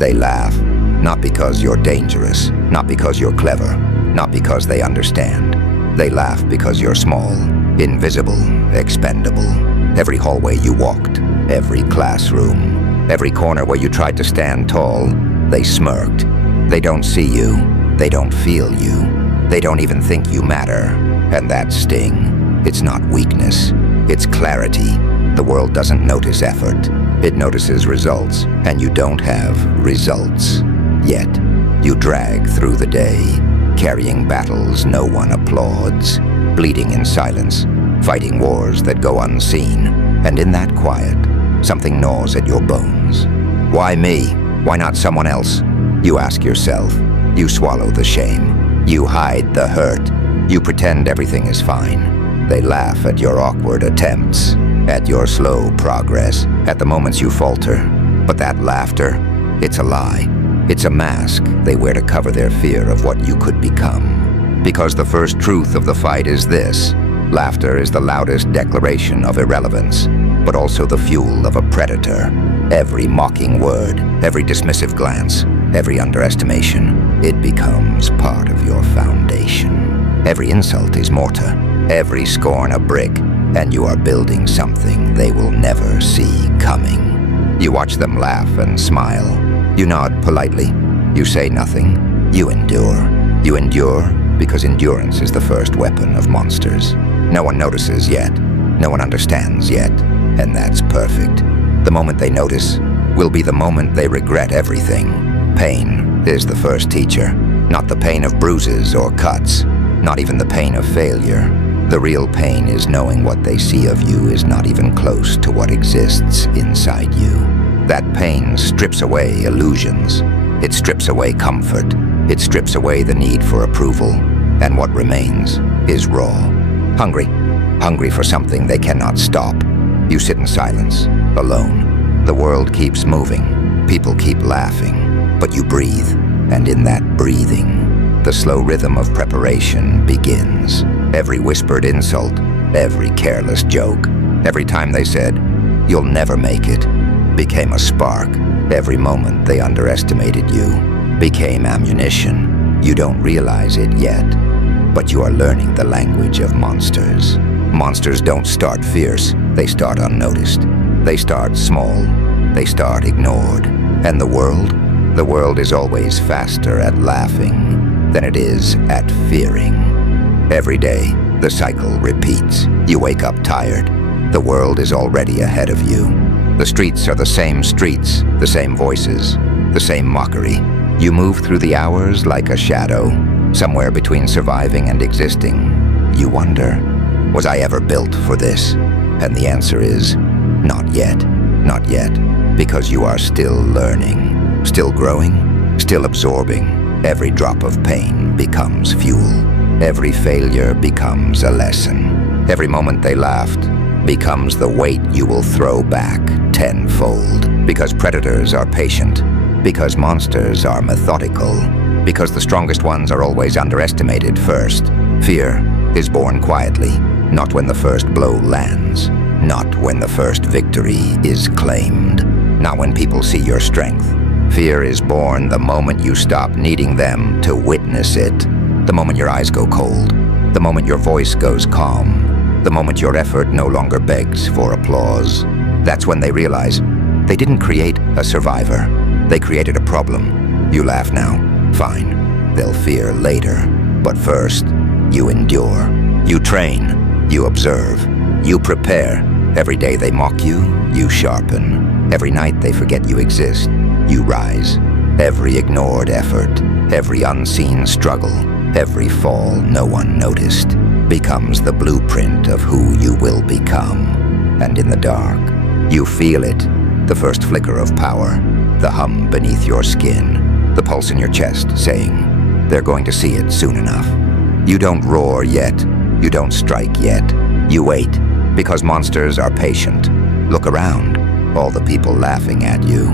They laugh, not because you're dangerous, not because you're clever, not because they understand. They laugh because you're small, invisible, expendable. Every hallway you walked, every classroom, every corner where you tried to stand tall, they smirked. They don't see you, they don't feel you, they don't even think you matter. And that sting, it's not weakness, it's clarity. The world doesn't notice effort, it notices results, and you don't have results. Yet, you drag through the day, carrying battles no one applauds, bleeding in silence, fighting wars that go unseen, and in that quiet, something gnaws at your bones. Why me? Why not someone else? You ask yourself. You swallow the shame. You hide the hurt. You pretend everything is fine. They laugh at your awkward attempts, at your slow progress, at the moments you falter. But that laughter, it's a lie. It's a mask they wear to cover their fear of what you could become. Because the first truth of the fight is this: laughter is the loudest declaration of irrelevance, but also the fuel of a predator. Every mocking word, every dismissive glance, every underestimation, it becomes part of your foundation. Every insult is mortar, every scorn a brick, and you are building something they will never see coming. You watch them laugh and smile. You nod politely. You say nothing. You endure. You endure because endurance is the first weapon of monsters. No one notices yet. No one understands yet. And that's perfect. The moment they notice will be the moment they regret everything. Pain is the first teacher. Not the pain of bruises or cuts. Not even the pain of failure. The real pain is knowing what they see of you is not even close to what exists inside you. That pain strips away illusions. It strips away comfort. It strips away the need for approval. And what remains is raw. Hungry. Hungry for something they cannot stop. You sit in silence, alone. The world keeps moving. People keep laughing. But you breathe. And in that breathing, the slow rhythm of preparation begins. Every whispered insult, every careless joke, every time they said, "You'll never make it," became a spark. Every moment they underestimated you became ammunition. You don't realize it yet, but you are learning the language of monsters. Monsters don't start fierce, they start unnoticed. They start small, they start ignored. And the world is always faster at laughing than it is at fearing. Every day, the cycle repeats. You wake up tired. The world is already ahead of you. The streets are the streets, the same voices, the same mockery. You move through the hours like a shadow, somewhere between surviving and existing. You wonder, was I ever built for this? And the answer is, not yet, not yet, because you are still learning, still growing, still absorbing. Every drop of pain becomes fuel. Every failure becomes a lesson. Every moment they laughed becomes the weight you will throw back tenfold. Because predators are patient. Because monsters are methodical. Because the strongest ones are always underestimated first. Fear is born quietly, not when the first blow lands. Not when the first victory is claimed. Not when people see your strength. Fear is born the moment you stop needing them to witness it. The moment your eyes go cold. The moment your voice goes calm. The moment your effort no longer begs for applause. That's when they realize they didn't create a survivor. They created a problem. You laugh now. Fine. They'll fear later. But first, you endure. You train. You observe. You prepare. Every day they mock you, you sharpen. Every night they forget you exist, you rise. Every ignored effort, every unseen struggle, every fall no one noticed, becomes the blueprint of who you will become. And in the dark, you feel it, the first flicker of power, the hum beneath your skin, the pulse in your chest saying, they're going to see it soon enough. You don't roar yet, you don't strike yet, you wait, because monsters are patient. Look around, all the people laughing at you.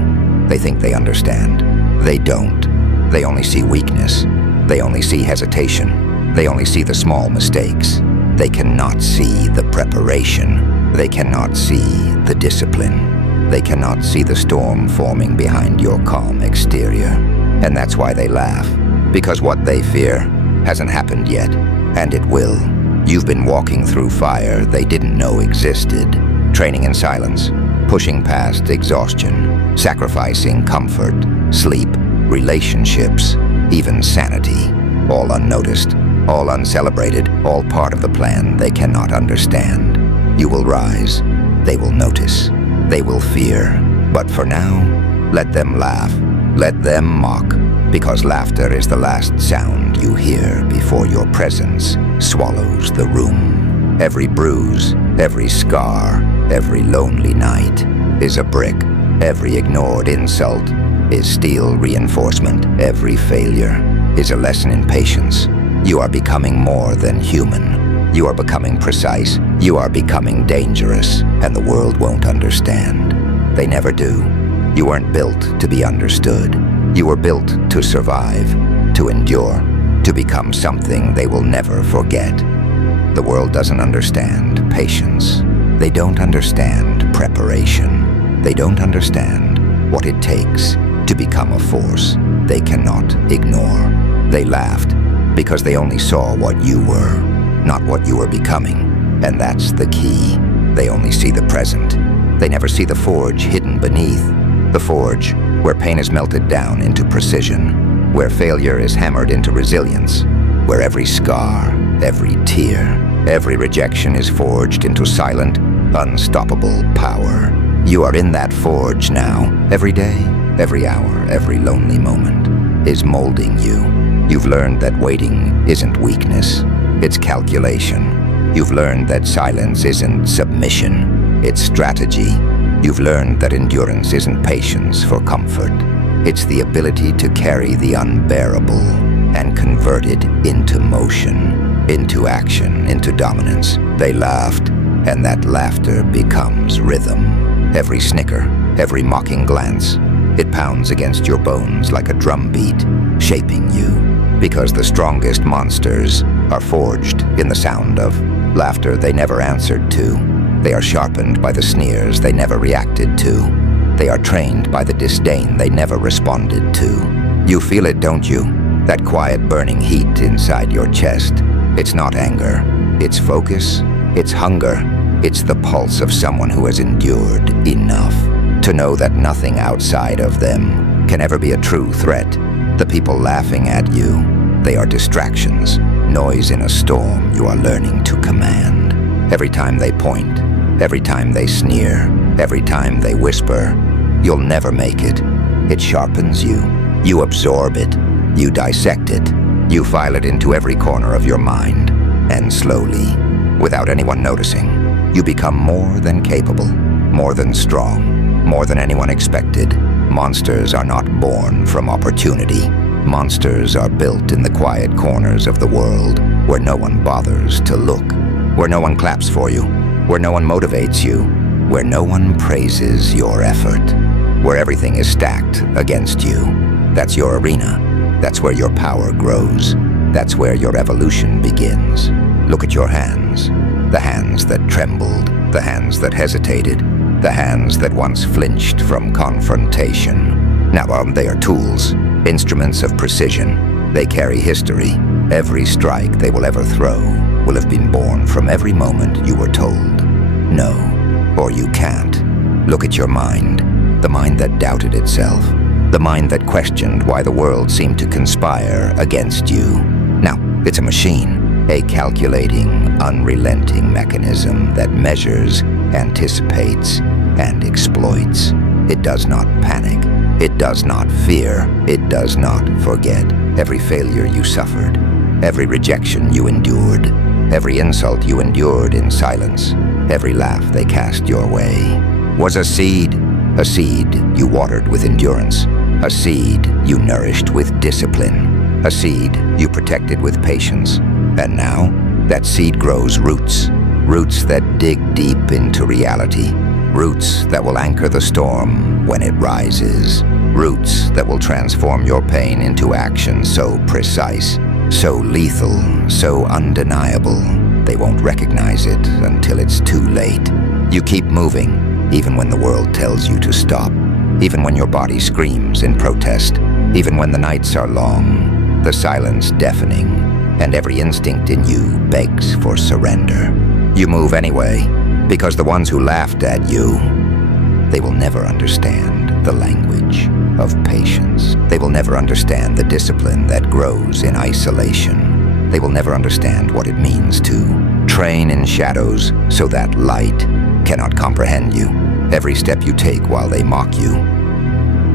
They think they understand. They don't. They only see weakness. They only see hesitation. They only see the small mistakes. They cannot see the preparation. They cannot see the discipline. They cannot see the storm forming behind your calm exterior. And that's why they laugh. Because what they fear hasn't happened yet, and it will. You've been walking through fire they didn't know existed, training in silence, pushing past exhaustion, sacrificing comfort, sleep, relationships, even sanity, all unnoticed, all uncelebrated, all part of the plan they cannot understand. You will rise, they will notice, they will fear, but for now, let them laugh, let them mock, because laughter is the last sound you hear before your presence swallows the room. Every bruise, every scar, every lonely night is a brick. Every ignored insult is steel reinforcement. Every failure is a lesson in patience. You are becoming more than human. You are becoming precise. You are becoming dangerous, and the world won't understand. They never do. You weren't built to be understood. You were built to survive, to endure, to become something they will never forget. The world doesn't understand patience. They don't understand preparation. They don't understand what it takes to become a force they cannot ignore. They laughed because they only saw what you were, not what you were becoming. And that's the key. They only see the present. They never see the forge hidden beneath. The forge where pain is melted down into precision, where failure is hammered into resilience, where every scar, every tear, every rejection is forged into silent, unstoppable power. You are in that forge now. Every day, every hour, every lonely moment is molding you. You've learned that waiting isn't weakness, it's calculation. You've learned that silence isn't submission, it's strategy. You've learned that endurance isn't patience for comfort. It's the ability to carry the unbearable and convert it into motion, into action, into dominance. They laughed, and that laughter becomes rhythm. Every snicker, every mocking glance, it pounds against your bones like a drumbeat, shaping you. Because the strongest monsters are forged in the sound of laughter they never answered to. They are sharpened by the sneers they never reacted to. They are trained by the disdain they never responded to. You feel it, don't you? That quiet burning heat inside your chest. It's not anger. It's focus. It's hunger. It's the pulse of someone who has endured enough to know that nothing outside of them can ever be a true threat. The people laughing at you, they are distractions, noise in a storm you are learning to command. Every time they point, every time they sneer, every time they whisper, you'll never make it. It sharpens you. You absorb it. You dissect it. You file it into every corner of your mind. And slowly, without anyone noticing, you become more than capable, more than strong, more than anyone expected. Monsters are not born from opportunity. Monsters are built in the quiet corners of the world where no one bothers to look, where no one claps for you, where no one motivates you, where no one praises your effort, where everything is stacked against you. That's your arena. That's where your power grows. That's where your evolution begins. Look at your hands. The hands that trembled, the hands that hesitated, the hands that once flinched from confrontation. Now they are tools, instruments of precision. They carry history. Every strike they will ever throw will have been born from every moment you were told, no, or you can't. Look at your mind, the mind that doubted itself, the mind that questioned why the world seemed to conspire against you. Now, it's a machine, a calculating, unrelenting mechanism that measures, anticipates, and exploits. It does not panic. It does not fear. It does not forget. Every failure you suffered, every rejection you endured, every insult you endured in silence, every laugh they cast your way, was a seed you watered with endurance, a seed you nourished with discipline, a seed you protected with patience. And now, that seed grows roots that dig deep into reality, roots that will anchor the storm when it rises, roots that will transform your pain into action so precise, so lethal, so undeniable, they won't recognize it until it's too late. You keep moving, even when the world tells you to stop, even when your body screams in protest, even when the nights are long, the silence deafening, and every instinct in you begs for surrender. You move anyway, because the ones who laughed at you, they will never understand the language of patience. They will never understand the discipline that grows in isolation. They will never understand what it means to train in shadows so that light cannot comprehend you. Every step you take while they mock you,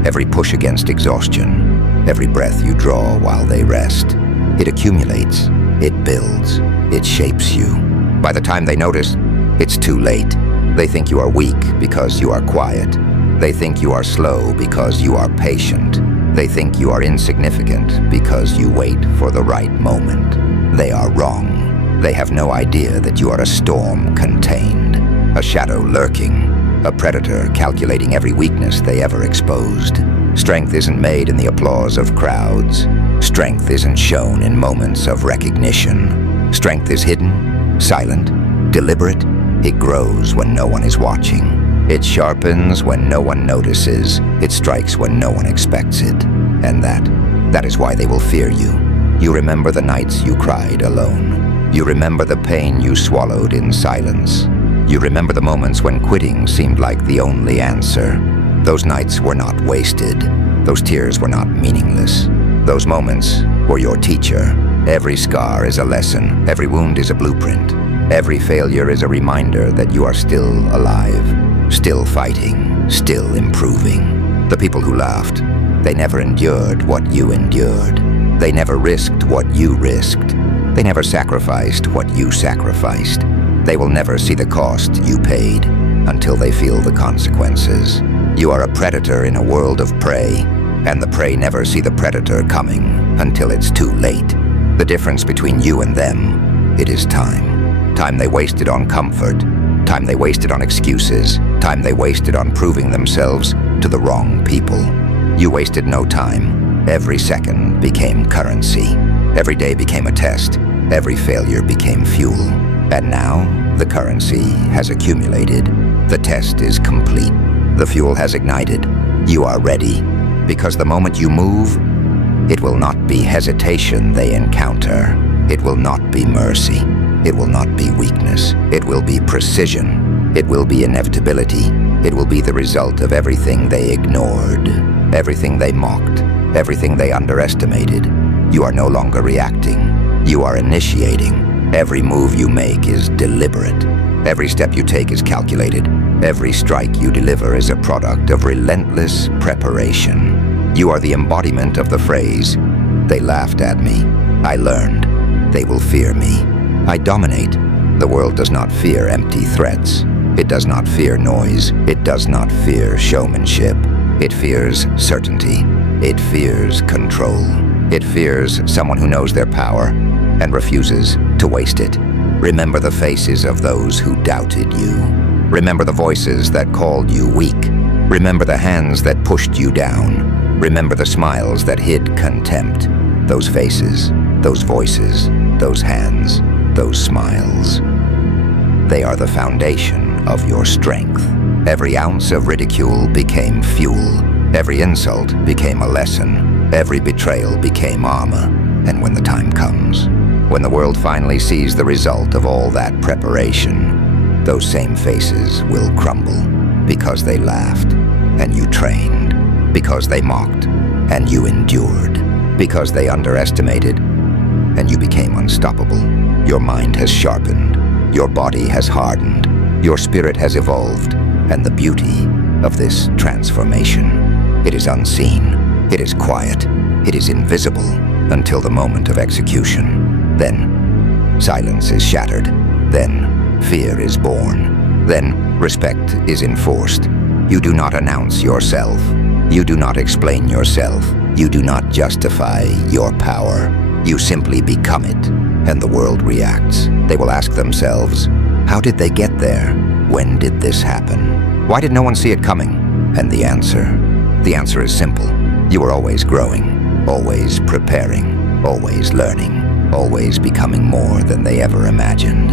every push against exhaustion, every breath you draw while they rest, it accumulates, it builds, it shapes you. By the time they notice, it's too late. They think you are weak because you are quiet. They think you are slow because you are patient. They think you are insignificant because you wait for the right moment. They are wrong. They have no idea that you are a storm contained, a shadow lurking, a predator calculating every weakness they ever exposed. Strength isn't made in the applause of crowds. Strength isn't shown in moments of recognition. Strength is hidden, silent, deliberate. It grows when no one is watching. It sharpens when no one notices. It strikes when no one expects it. And that is why they will fear you. You remember the nights you cried alone. You remember the pain you swallowed in silence. You remember the moments when quitting seemed like the only answer. Those nights were not wasted. Those tears were not meaningless. Those moments were your teacher. Every scar is a lesson. Every wound is a blueprint. Every failure is a reminder that you are still alive, still fighting, still improving. The people who laughed, they never endured what you endured. They never risked what you risked. They never sacrificed what you sacrificed. They will never see the cost you paid until they feel the consequences. You are a predator in a world of prey, and the prey never see the predator coming until it's too late. The difference between you and them, it is time. Time they wasted on comfort, time they wasted on excuses, time they wasted on proving themselves to the wrong people. You wasted no time. Every second became currency. Every day became a test. Every failure became fuel. And now, the currency has accumulated. The test is complete. The fuel has ignited. You are ready. Because the moment you move, it will not be hesitation they encounter. It will not be mercy. It will not be weakness. It will be precision. It will be inevitability. It will be the result of everything they ignored, everything they mocked, everything they underestimated. You are no longer reacting. You are initiating. Every move you make is deliberate. Every step you take is calculated. Every strike you deliver is a product of relentless preparation. You are the embodiment of the phrase, "They laughed at me. I learned. They will fear me." I dominate. The world does not fear empty threats. It does not fear noise. It does not fear showmanship. It fears certainty. It fears control. It fears someone who knows their power and refuses to waste it. Remember the faces of those who doubted you. Remember the voices that called you weak. Remember the hands that pushed you down. Remember the smiles that hid contempt. Those faces, those voices, those hands, those smiles. They are the foundation of your strength. Every ounce of ridicule became fuel. Every insult became a lesson. Every betrayal became armor. And when the time comes, when the world finally sees the result of all that preparation, those same faces will crumble because they laughed and you trained, because they mocked and you endured, because they underestimated and you became unstoppable. Your mind has sharpened, your body has hardened, your spirit has evolved, and the beauty of this transformation, it is unseen, it is quiet, it is invisible until the moment of execution. Then silence is shattered, then fear is born, then respect is enforced. You do not announce yourself, you do not explain yourself, you do not justify your power. You simply become it, and the world reacts. They will ask themselves, how did they get there? When did this happen? Why did no one see it coming? And the answer is simple. You are always growing, always preparing, always learning, always becoming more than they ever imagined.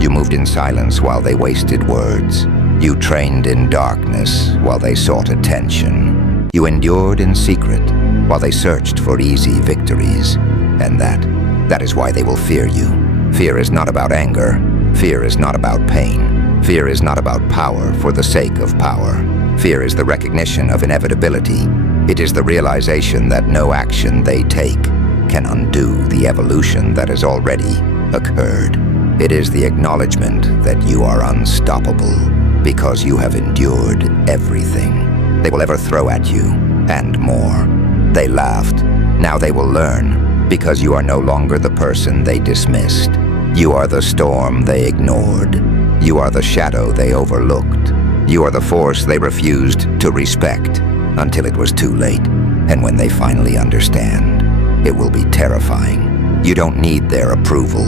You moved in silence while they wasted words. You trained in darkness while they sought attention. You endured in secret while they searched for easy victories. And that is why they will fear you. Fear is not about anger. Fear is not about pain. Fear is not about power for the sake of power. Fear is the recognition of inevitability. It is the realization that no action they take can undo the evolution that has already occurred. It is the acknowledgement that you are unstoppable because you have endured everything they will ever throw at you, and more. They laughed. Now they will learn, because you are no longer the person they dismissed. You are the storm they ignored. You are the shadow they overlooked. You are the force they refused to respect until it was too late. And when they finally understand, it will be terrifying. You don't need their approval.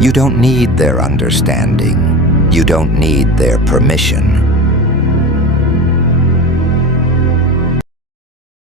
You don't need their understanding. You don't need their permission.